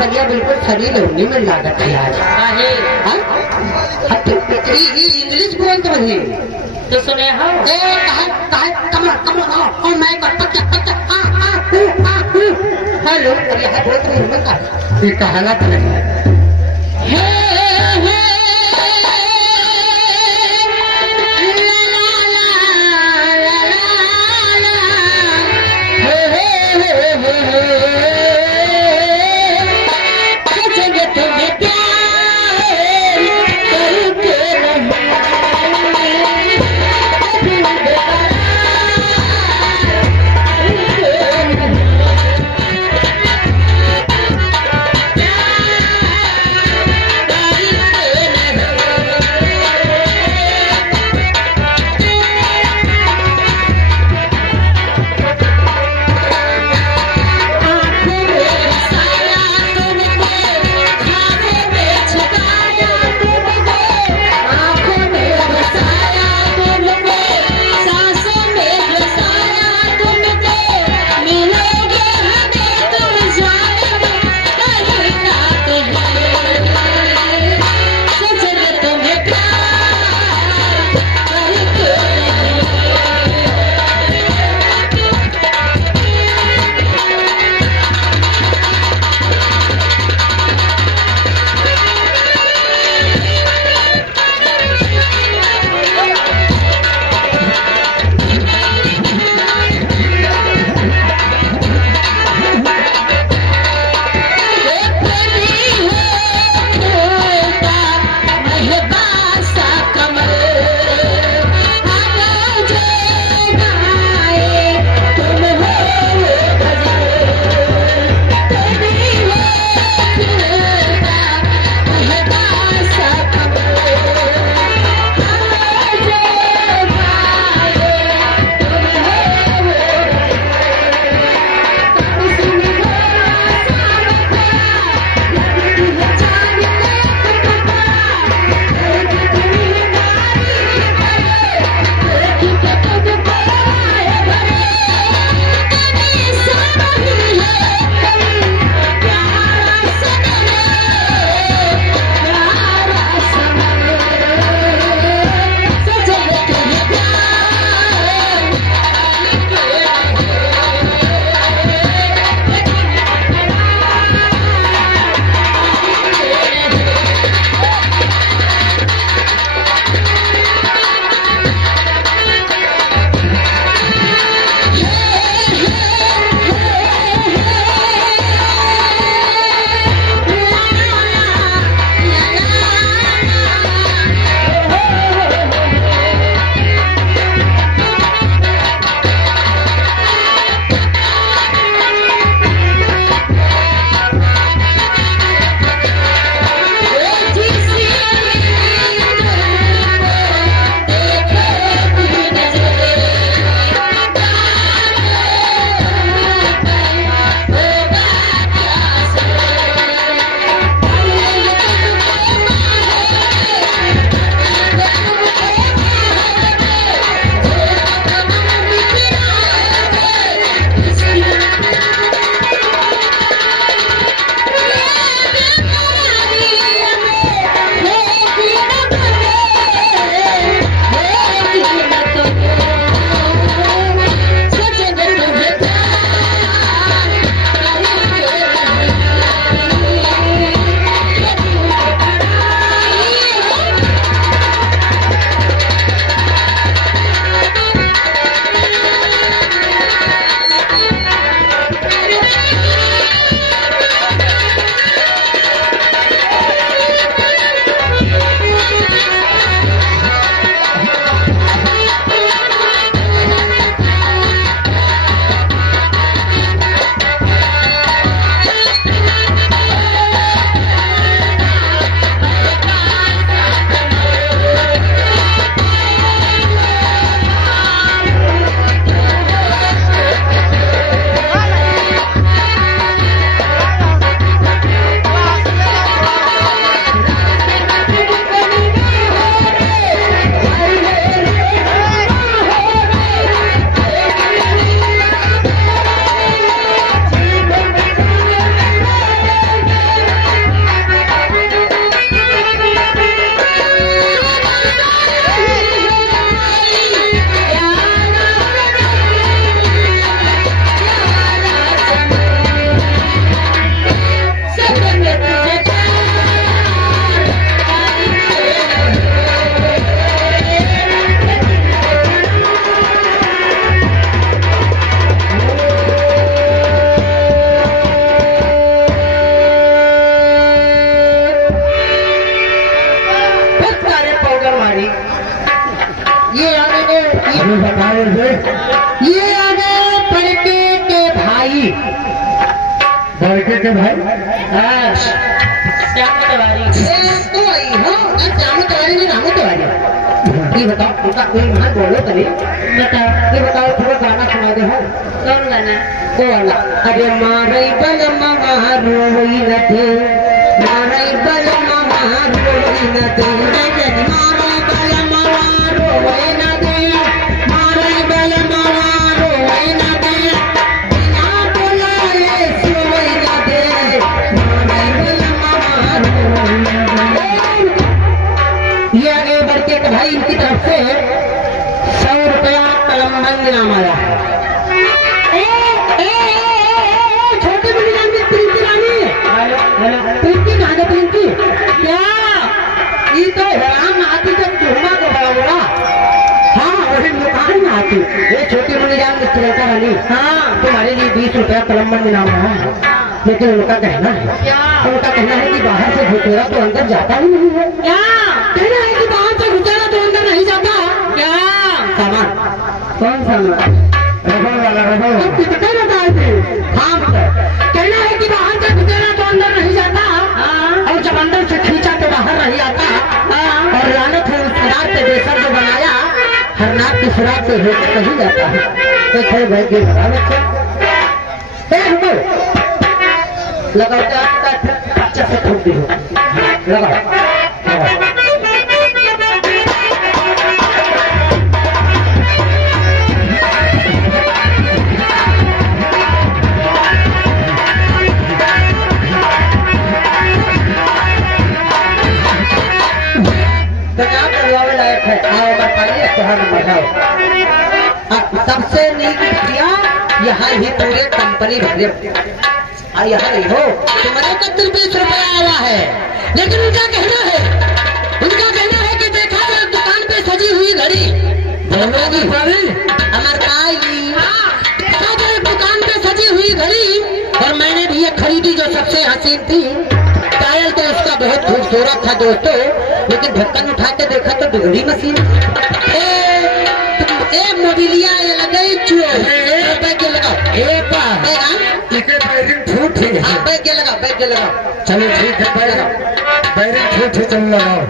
तरिया बिल्कुल शरीर होने में लागत है आज। इंग्लिश बोल तो रही तो सुने हाँ हेलो यह बोल तो नहीं का ये कहला तो नहीं ये आ गए ये आ गए बड़के के भाई। बड़के के भाई हाँ श्याम तिवारी। तो आई हो श्याम तिवारी ने रामू तिवारी। ये बताओ उनका कोई महान बोलो कभी बता ये बताओ थोड़ा गाना सुना दे हो कौन गाना? वो वाला अरे मारई बल महारो वही न थे मारई बल महारो वही न थे मारई बल महारो वही न थे मारई बल महारो वही न थे बिना बोलाए सो वही न थे मारई बल महारो वही न थे। ये आगे बढ़ते के भाई इनकी तरफ से 100 रुपया कलमबंद इनाम आया। छोटी बड़ी रानी प्रीति रानी प्रीति कहाँ गई प्रीति क्या ये तो राम आती जब धुमा को बड़ा बोला। हाँ वही दुकान में आती ये छोटी बड़ी रानी मिस्त्री रानी। हाँ तुम्हारे लिए 20 रुपया कलमबंद इनाम है। लेकिन उनका कहना है क्या? उनका कहना है कि बाहर से घुसेरा तो अंदर जाता ही नहीं है। क्या कहना है कि बाहर से घुसेरा तो अंदर नहीं जाता। क्या? सामान कौन सामान रबड़ वाला रबड़ वाला। कितने बताए थे? हाँ कहना है कि बाहर से गुजरा तो अंदर नहीं जाता। और जब अंदर से खींचा तो बाहर नहीं आता। और लानत है उस रात के बेसर जो बनाया हर नाक की सुराग से होकर कहीं जाता है। तो खड़े बैठ के लगा लगाओ अच्छा से ठोक दी हो लगाओ। सबसे नीक बिटिया यहाँ ही पूरे कंपनी भरे यहाँ नहीं हो तुम्हारे तो 20 रुपया आया है। लेकिन उनका कहना है कि देखा है दुकान पे सजी हुई घड़ी बोलोगी अमर दुकान पे सजी हुई घड़ी और मैंने भी ये खरीदी जो सबसे हसीन थी। टायल तो उसका बहुत खूबसूरत था दोस्तों लेकिन ढक्कन उठा के देखा तो बिगड़ी मशीन। मोबिलिया ये लगाई बैग लगाओ बैग लगाओ। चलो ठीक है बैरिंग ठीक है चल लगाओ।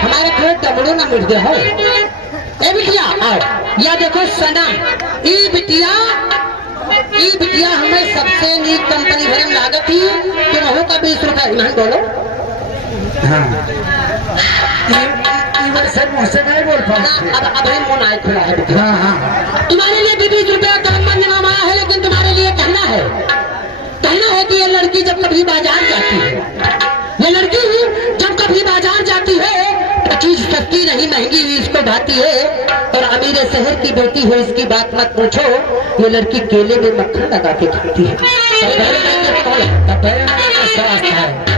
हमारे पेट दबड़ो ना मिट गया है। ए बिटिया आओ या देखो सनम ई बिटिया हमें सबसे नीक कंपनी भरे में लागत थी तुम हो का 20 रुपया ईमान बोलो। हाँ मुझसे नहीं बोल पाऊँ। अब ही मन आए खुला है बिटिया। हाँ हाँ तुम्हारे लिए भी 20 रुपया कलमबंद इनाम आया है। लेकिन तुम्हारे लिए कहना है कि ये लड़की जब कभी बाजार जाती है तो चीज सस्ती नहीं महंगी हुई इसको भाती है। और अमीर शहर की बेटी हो इसकी बात मत पूछो। ये लड़की केले में मक्खन लगा के खाती है। तो स्वास्थ्य है।